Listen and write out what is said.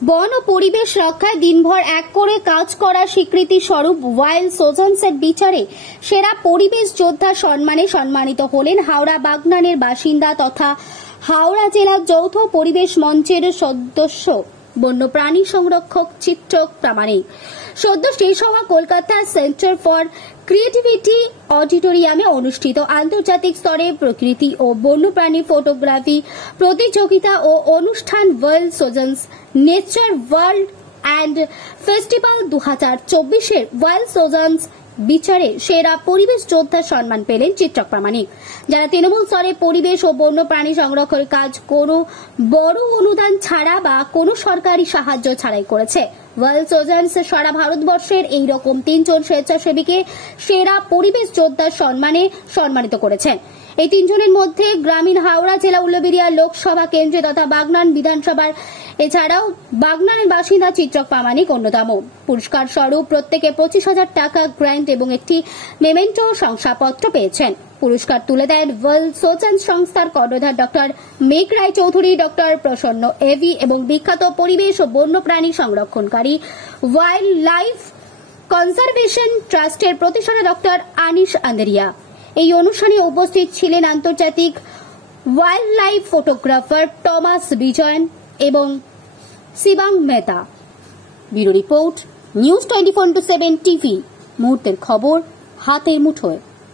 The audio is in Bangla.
বন ও পরিবেশ রক্ষায় দিনভর এক করে কাজ করার স্বীকৃতি স্বরূপ ওয়াইল্ড সোজান্সের বিচারে সেরা পরিবেশ যোদ্ধা সম্মানে সম্মানিত হলেন হাওড়া বাগনানের বাসিন্দা তথা হাওড়া জেলা যৌথ পরিবেশ মঞ্চের সদস্য বন্যপ্রাণী সংরক্ষক চিত্রক প্রামাণিক। সদ্য শেষ হওয়া কলকাতা সেন্টার ফর ক্রিয়েটিভিটি অডিটোরিয়ামে অনুষ্ঠিত আন্তর্জাতিক স্তরে প্রকৃতি ও বন্যপ্রাণী ফটোগ্রাফি প্রতিযোগিতা ও অনুষ্ঠান Wild Sojourns nature world and festival 2024-এর ওয়াইল্ড সোজান্স বিচারে সেরা পরিবেশ যোদ্ধা সম্মান পেলেন চিত্রক প্রামাণিক, যারা তৃণমূল স্তরে পরিবেশ ও বন্যপ্রাণী সংরক্ষণের কাজ কোনো বড় অনুদান ছাড়া বা কোনো সরকারি সাহায্য ছাড়াই করেছে। ওয়াইল্ড সোজান্স সারা ভারতবর্ষের এইরকম 3 জন স্বেচ্ছাসেবীকে সেরা পরিবেশ যোদ্ধা সম্মানে সম্মানিত করেছেন। এই 3 জনের মধ্যে গ্রামীণ হাওড়া জেলা উল্লবেড়িয়া লোকসভা কেন্দ্রে তথা বাগনান বিধানসভার এছাড়াও বাগনানের বাসিন্দা চিত্রক প্রামাণিক অন্যতম। পুরস্কার স্বরূপ প্রত্যেকে 25,000 টাকা গ্র্যান্ট এবং একটি মেমেন্টো শংসাপত্র পেয়েছেন। পুরস্কার তুলে দেন ওয়াইল্ড সোজান্স সংস্থার কর্ণধার ডক্টর মেঘ রায় চৌধুরী, ডক্টর প্রসন্ন এভি এবং বিখ্যাত পরিবেশ ও বন্যপ্রাণী সংরক্ষণকারী ওয়াইল্ড লাইফ কনজারভেশন ট্রাস্টের প্রতিষ্ঠাতা ডক্টর আনিশ আন্দেরিয়া। এই অনুষ্ঠানে উপস্থিত ছিলেন আন্তর্জাতিক wildlife photographer Thomas Vijayan এবং শিবাং Mehta. Bureau report, news 24/7 TV, মুহূর্তের খবর হাতের মুঠোয়।